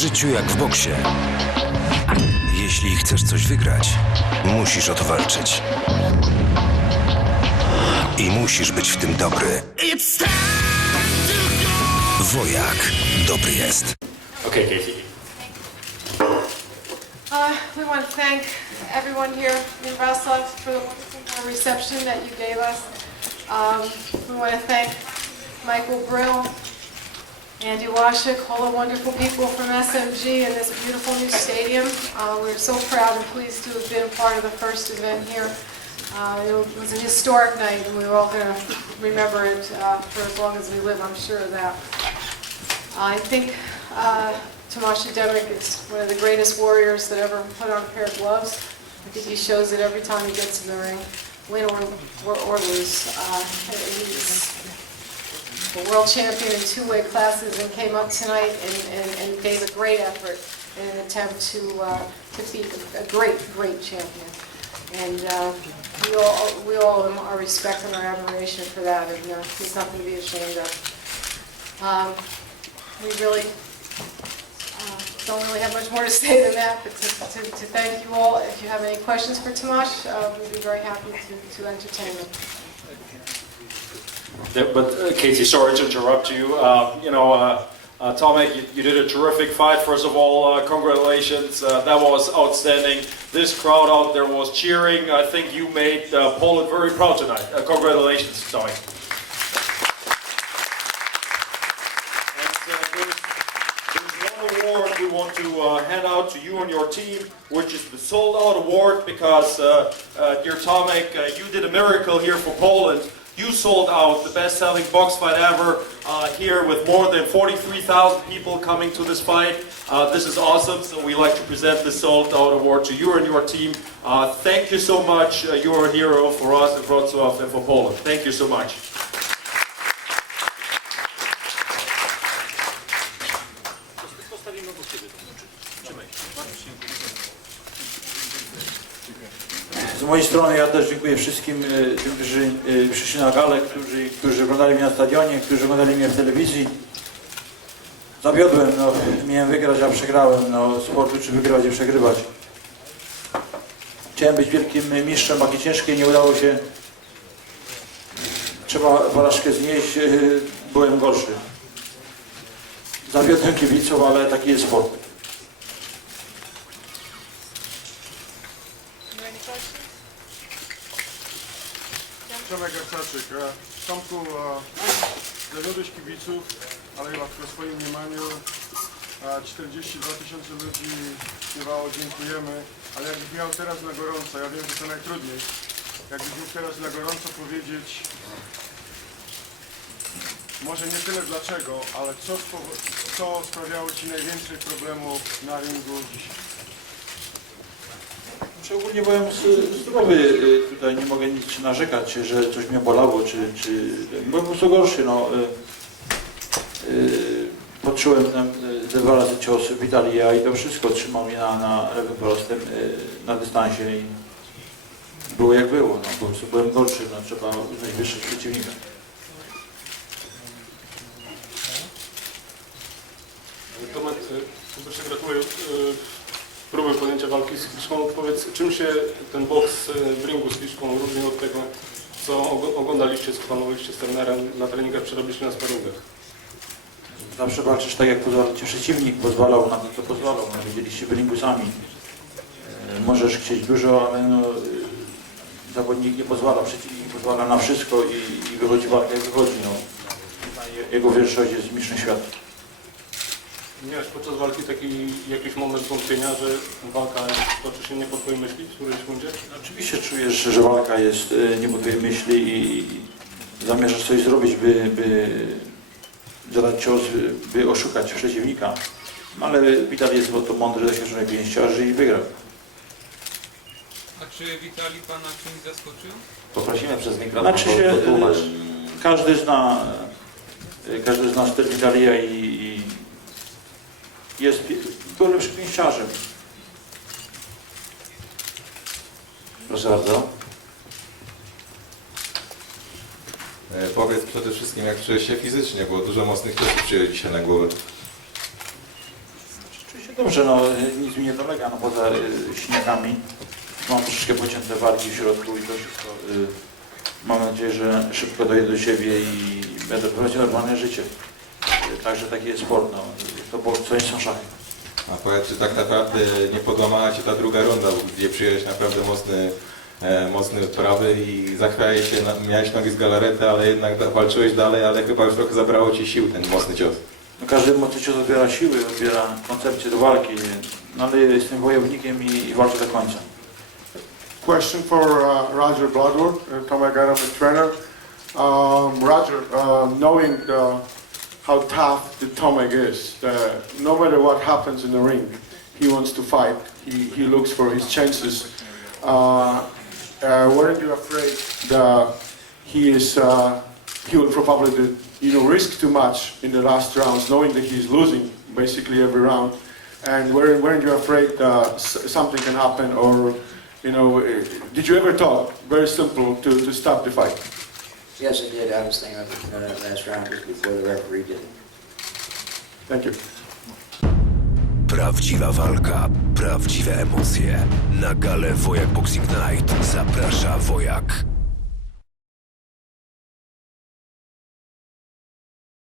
życiu jak w boksie. Jeśli chcesz coś wygrać, musisz o to walczyć. I musisz być w tym dobry. Wojak dobry jest. Okay, Casey. Uh, we want to thank everyone here in Wrocław for the wonderful reception that you gave us. Um, we want to thank Michael Brill, Andy Washik, all the wonderful people from SMG and this beautiful new stadium. Uh, we're so proud and pleased to have been part of the first event here. Uh, it was an historic night, and we're all going to remember it uh, for as long as we live, I'm sure of that. I think uh, Demek is one of the greatest warriors that ever put on a pair of gloves. I think he shows it every time he gets in the ring, win or, or, or lose. Uh, he's world champion in two-weight classes and came up tonight and, and, and gave a great effort in an attempt to, uh, to beat a great, great champion. And uh, we all, we all our respect and our admiration for that, and uh, he's nothing to be ashamed of. Um, we really uh, don't really have much more to say than that, but to, to, to thank you all. If you have any questions for Tomasz, uh, we'd be very happy to, to entertain them. But uh, Casey, sorry to interrupt you. Uh, you know, uh, uh, Tomek, you, you did a terrific fight. First of all, uh, congratulations. Uh, that was outstanding. This crowd out there was cheering. I think you made uh, Poland very proud tonight. Uh, congratulations. And, uh, award we want to uh, hand out to you and your team, which is the Sold Out Award, because, uh, uh, dear Tomek, you did a miracle here for Poland. You sold out the best-selling box fight ever uh, here with more than 43,000 people coming to this fight. Uh, this is awesome, so we like to present the Sold Out Award to you and your team. Uh, thank you so much. Uh, you're a hero for us in Wrocław and for Poland. Thank you so much. Mojej strony ja też dziękuję wszystkim e, tym, którzy e, przyszli na galę, którzy, którzy oglądali mnie na stadionie, którzy oglądali mnie w telewizji. Zawiodłem, no, miałem wygrać, a przegrałem. No, sport uczy wygrywać i przegrywać. Chciałem być wielkim mistrzem wagi ciężkiej, nie udało się. Trzeba porażkę znieść, e, byłem gorszy. Zawiodłem kibiców, ale taki jest sport. Przemek Arcaczyk. E, Tomku, e, zawiodłeś kibiców, ale chyba w swoim mniemaniu e, 42 tysiące ludzi śpiewało dziękujemy, ale jakbyś miał teraz na gorąco, ja wiem, że to najtrudniej, jakbyś mógł teraz na gorąco powiedzieć, może nie tyle dlaczego, ale co, co sprawiało Ci najwięcej problemów na ringu dzisiaj? Znaczy ogólnie byłem zdrowy, y, tutaj nie mogę nic narzekać, że coś mnie bolało, czy, czy byłem po prostu gorszy, no. y, y, Poczułem tam dwa razy cios Witalia i to wszystko trzymał mnie na, na lewym prostem, y, na dystansie i było jak było, no po prostu byłem gorszy, no trzeba uznać wyższych przeciwnika. Tomek, serdecznie gratuluję próby podjęcia walki z Kliszką. Powiedz, czym się ten boks y, w ringu z Kliszką różni od tego, co oglądaliście, planowaliście z trenerem na treningach, czy robiliście na sparingach? Zawsze walczysz tak, jak pozwala ci przeciwnik, pozwalał na to, co pozwalał. No, widzieliście w ringu sami. E, Możesz chcieć dużo, ale no, e, zawodnik nie pozwala, przeciwnik nie pozwala na wszystko i, i wychodzi walka jak wychodzi. No. Je- Jego wyższość jest mistrzem świata. Miałeś podczas walki taki jakiś moment wątpienia, że walka toczy się nie po twojej myśli w którejś rundzie? Oczywiście czujesz, że walka jest e, nie po twojej myśli i zamierzasz coś zrobić, by, by zadać cios, by oszukać przeciwnika. No, Ale Wital jest to mądry, doświadczony pięściarzy i wygrał. A czy Witali Pana czymś zaskoczył? Poprosimy przez mikrofon, Znaczy się, y, każdy zna, y, każdy zna styl Witalia i jest, pięściarzem. Proszę bardzo. E, Powiedz przede wszystkim, jak czujesz się fizycznie, bo dużo mocnych ciosów przyjęli dzisiaj na głowę. Czuję Dobrze, no nic mi nie dolega, no poza y, śniegami. Mam troszeczkę pocięte wargi w środku i to wszystko. Y, mam nadzieję, że szybko dojdę do siebie i będę prowadził normalne życie. Y, także taki jest sport, no. To bo co nie są szachy. A powiedz, czy tak naprawdę nie podłamała Cię ta druga runda, gdzie przyjąłeś naprawdę mocny, e, mocny prawy i zachwiałeś się, na, miałeś nogi z galarety, ale jednak da- walczyłeś dalej, ale chyba już trochę zabrało Ci sił ten mocny cios. No, każdy mocny cios odbiera siły, odbiera koncepcję do walki. No ale jestem wojownikiem i, i walczę do końca. Question for uh, Roger Bloodworth, uh, Tomek Adam, the trainer. Um, Roger, uh, knowing the, how tough the Tomek is, uh, no matter what happens in the ring, he wants to fight. He, he looks for his chances. Uh, uh, weren't you afraid that he is uh, he will probably you know risk too much in the last rounds, knowing that he's losing basically every round? And weren't, weren't you afraid s- something can happen or you know, eh, did you ever talk, very simple, to, to stop the fight? Yes, I did. I was thinking of uh, that last round just before the referee did. Thank you. Prawdziwa walka, prawdziwe emocje. Na galę Wojak Boxing Night zaprasza Wojak.